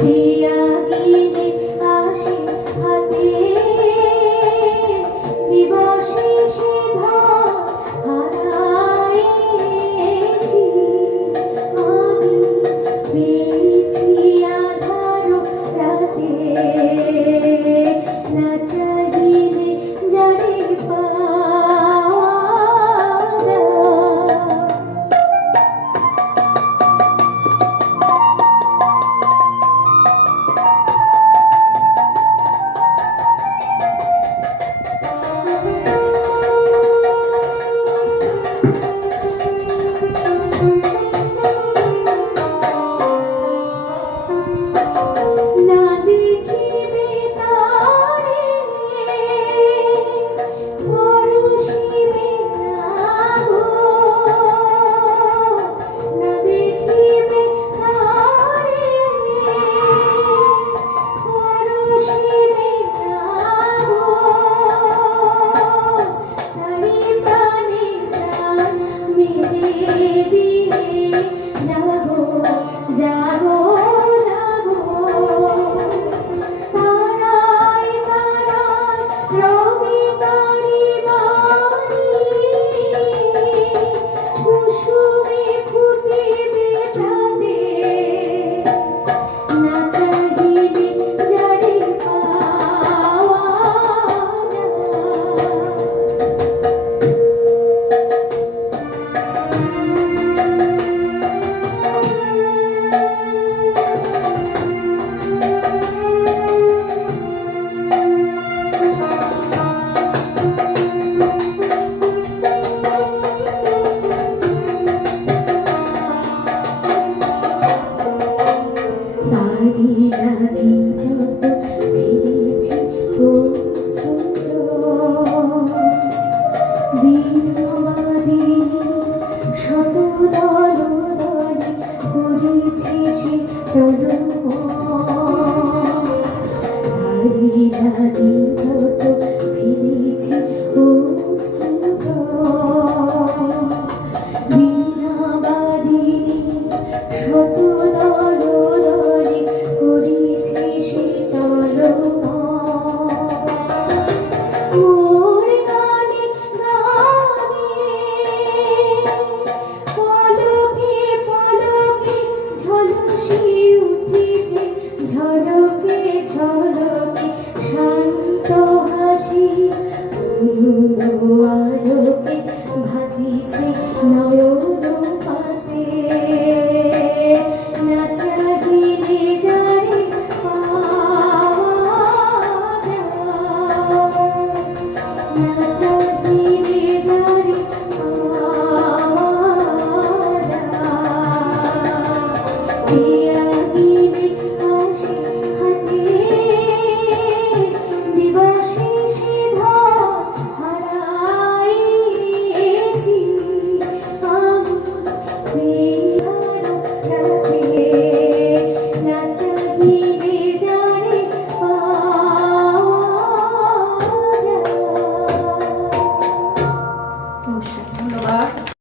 দিয়া গিলে আসে হাতে দিবসে সে ধন হারাইছি আমি পেয়েছি আধার রাতে না চাহিলে যারে পাওয়া যায়। না দেখিবে তারে পরশিবে না গো, না দেখিবে তারে পরশিবে না গো, তারি প্রাণে প্রাণ মিলে দিয়ে জাগো জাগো জাগো। তারায় তারায় রবি তারি বাণী কুসুমে ফুটিবে প্রাতে না চাহিলে যারে পাওয়া যায়। বাড়ি লাগি যত ফেলেছি বিনোবাদিনী শত দল দলে করেছি সে তরুণ